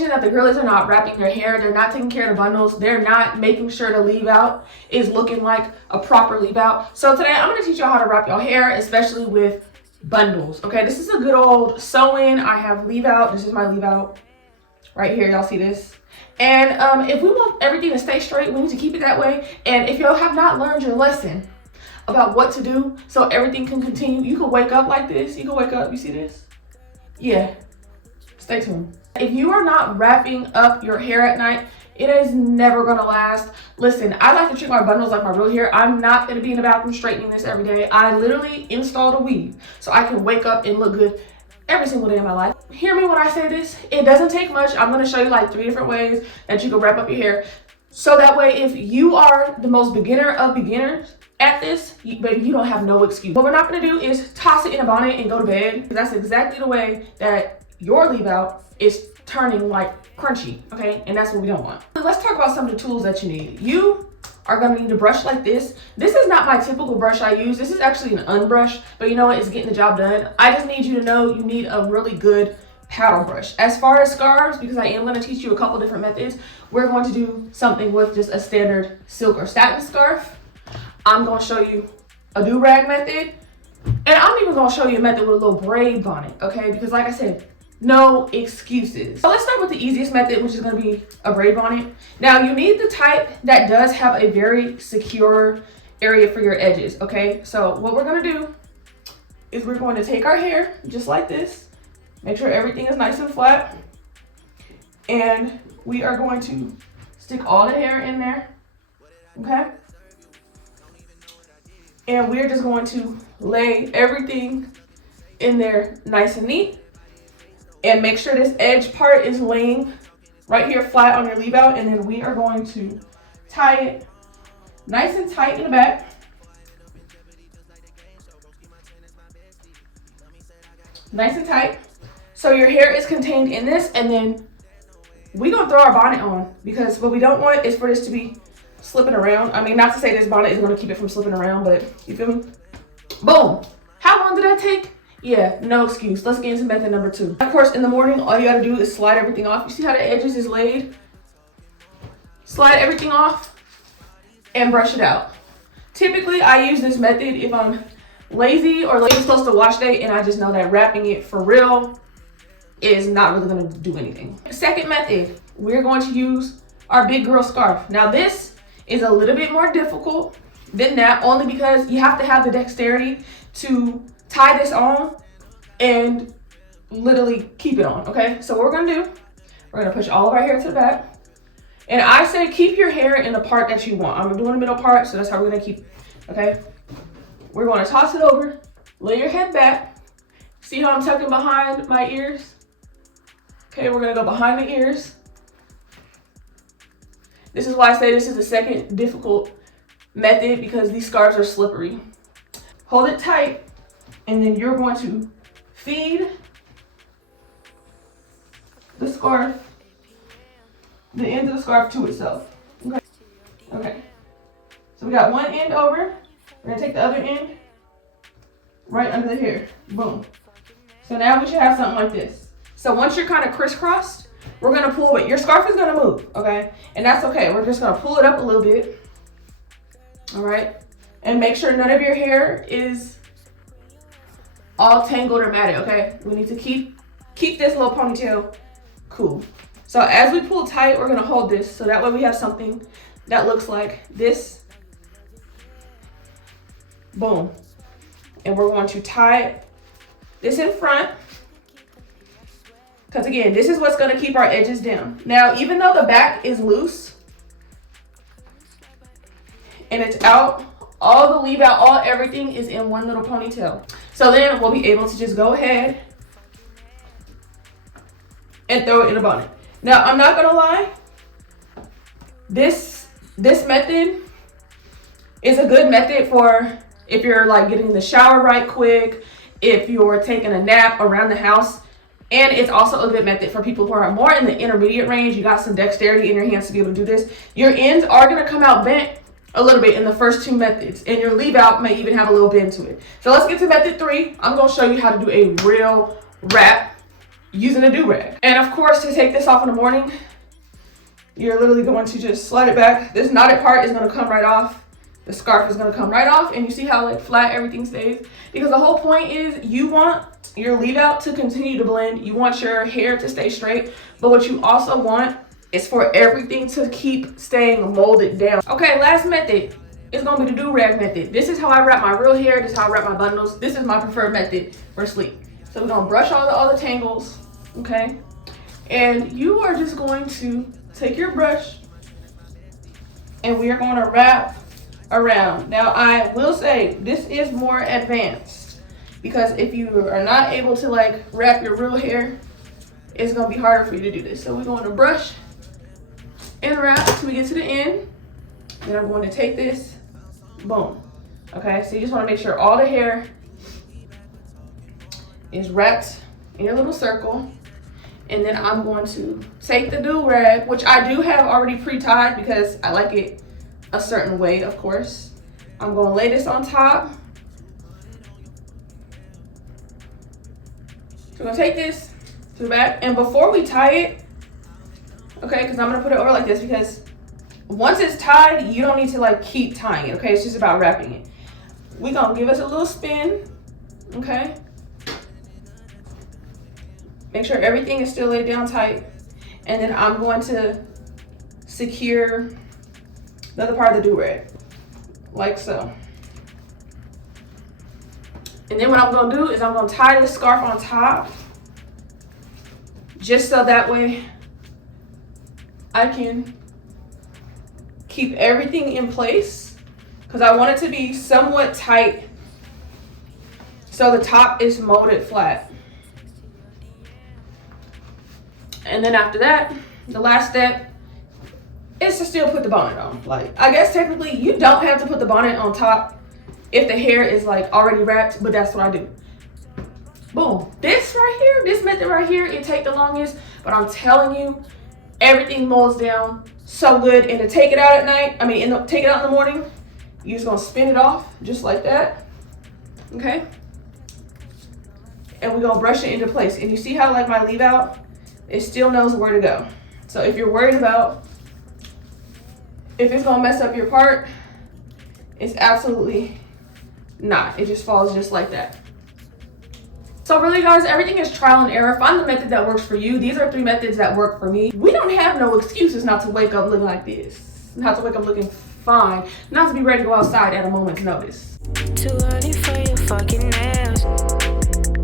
attention that the girlies are not wrapping their hair, they're not taking care of the bundles, they're not making sure the leave out is looking like a proper leave out. So today I'm going to teach y'all how to wrap your hair, especially with bundles. Okay, this is a good old sew-in. I have leave out. This is my leave out right here. Y'all see this? And if we want everything to stay straight, we need to keep it that way. And if y'all have not learned your lesson about what to do so everything can continue, you can wake up like this. You can wake up, you see this? Yeah, stay tuned. If you are not wrapping up your hair at night, it is never gonna last. Listen, I like to treat my bundles like my real hair. I'm not gonna be in the bathroom straightening this every day. I literally installed a weave so I can wake up and look good every single day of my life. Hear me when I say this. It doesn't take much. I'm gonna show you like 3 different ways that you can wrap up your hair. So that way, if you are the most beginner of beginners at this, baby, you don't have no excuse. What we're not gonna do is toss it in a bonnet and go to bed. That's exactly the way that your leave out is turning like crunchy, okay? And that's what we don't want. Let's talk about some of the tools that you need. You are gonna need a brush like this. This is not my typical brush I use. This is actually an unbrush, but you know what? It's getting the job done. I just need you to know you need a really good paddle brush. As far as scarves, because I am gonna teach you a couple different methods, we're going to do something with just a standard silk or satin scarf. I'm gonna show you a do-rag method, and I'm even gonna show you a method with a little braid bonnet, okay? Because like I said, no excuses. So let's start with the easiest method, which is gonna be a braid bonnet. Now you need the type that does have a very secure area for your edges, okay? So what we're gonna do is we're going to take our hair just like this, make sure everything is nice and flat, and we are going to stick all the hair in there, okay? And we're just going to lay everything in there nice and neat. And make sure this edge part is laying right here flat on your leave out. And then we are going to tie it nice and tight in the back. Nice and tight. So your hair is contained in this. And then we're going to throw our bonnet on, because what we don't want is for this to be slipping around. I mean, not to say this bonnet is going to keep it from slipping around, but you feel me? Boom. How long did that take? Yeah, no excuse. Let's get into method number 2. Of course, in the morning, all you gotta do is slide everything off. You see how the edges is laid? Slide everything off and brush it out. Typically, I use this method if I'm lazy or late close to wash day and I just know that wrapping it for real is not really gonna do anything. Second method, we're going to use our big girl scarf. Now this is a little bit more difficult than that, only because you have to have the dexterity to tie this on and literally keep it on, okay? So what we're gonna do, we're gonna push all of our hair to the back. And I say keep your hair in the part that you want. I'm doing the middle part, so that's how we're gonna keep, okay? We're gonna toss it over, lay your head back. See how I'm tucking behind my ears? Okay, we're gonna go behind the ears. This is why I say this is the second difficult method, because these scarves are slippery. Hold it tight. And then you're going to feed the scarf, the end of the scarf to itself. Okay. Okay. So we got one end over. We're gonna take the other end right under the hair. Boom. So now we should have something like this. So once you're kind of crisscrossed, we're gonna pull it. Your scarf is gonna move, okay? And that's okay. We're just gonna pull it up a little bit. All right. And make sure none of your hair is all tangled or matted, okay? We need to keep this little ponytail cool. So as we pull tight, we're gonna hold this, so that way we have something that looks like this. Boom. And we're going to tie this in front, because again, this is what's gonna keep our edges down. Now, even though the back is loose and it's out, all the leave out, all everything is in one little ponytail. So then we'll be able to just go ahead and throw it in a bonnet. Now, I'm not gonna lie, this method is a good method for if you're like getting in the shower right quick, if you're taking a nap around the house, and it's also a good method for people who are more in the intermediate range. You got some dexterity in your hands to be able to do this. Your ends are gonna come out bent a little bit in the first 2 methods, and your leave out may even have a little bend to it. So let's get to method 3. I'm gonna show you how to do a real wrap using a do-rag. And of course, to take this off in the morning, you're literally going to just slide it back. This knotted part is gonna come right off. The scarf is gonna come right off, and you see how like flat everything stays? Because the whole point is you want your leave out to continue to blend. You want your hair to stay straight, but what you also want is for everything to keep staying molded down. Okay, last method is gonna be the do-rag method. This is how I wrap my real hair. This is how I wrap my bundles. This is my preferred method for sleep. So we're gonna brush all the tangles, okay? And you are just going to take your brush and we are gonna wrap around. Now I will say this is more advanced because if you are not able to like wrap your real hair, it's gonna be harder for you to do this. So we're going to brush and wrap till we get to the end. Then I'm going to take this, boom. Okay, so you just wanna make sure all the hair is wrapped in your little circle. And then I'm going to take the do-rag, which I do have already pre-tied because I like it a certain way, of course. I'm gonna lay this on top. So we're gonna take this to the back, and before we tie it, okay, because I'm gonna put it over like this, because once it's tied, you don't need to like keep tying it, okay? It's just about wrapping it. We're gonna give us a little spin, okay? Make sure everything is still laid down tight. And then I'm going to secure the other part of the do-rag, like so. And then what I'm gonna do is I'm gonna tie this scarf on top, just so that way I can keep everything in place, because I want it to be somewhat tight so the top is molded flat. And then after that, the last step is to still put the bonnet on. Like, I guess technically you don't have to put the bonnet on top if the hair is like already wrapped, but that's what I do. Boom. This right here, this method right here, it take the longest, but I'm telling you, everything molds down so good. And to take it out at night, take it out in the morning, you're just gonna spin it off just like that, okay? And we're gonna brush it into place. And you see how like my leave out, it still knows where to go. So if you're worried about if it's gonna mess up your part, it's absolutely not. It just falls just like that. So really guys, everything is trial and error. Find the method that works for you. These are 3 methods that work for me. We don't have no excuses not to wake up looking like this, not to wake up looking fine, not to be ready to go outside at a moment's notice. Too early for your fucking nails.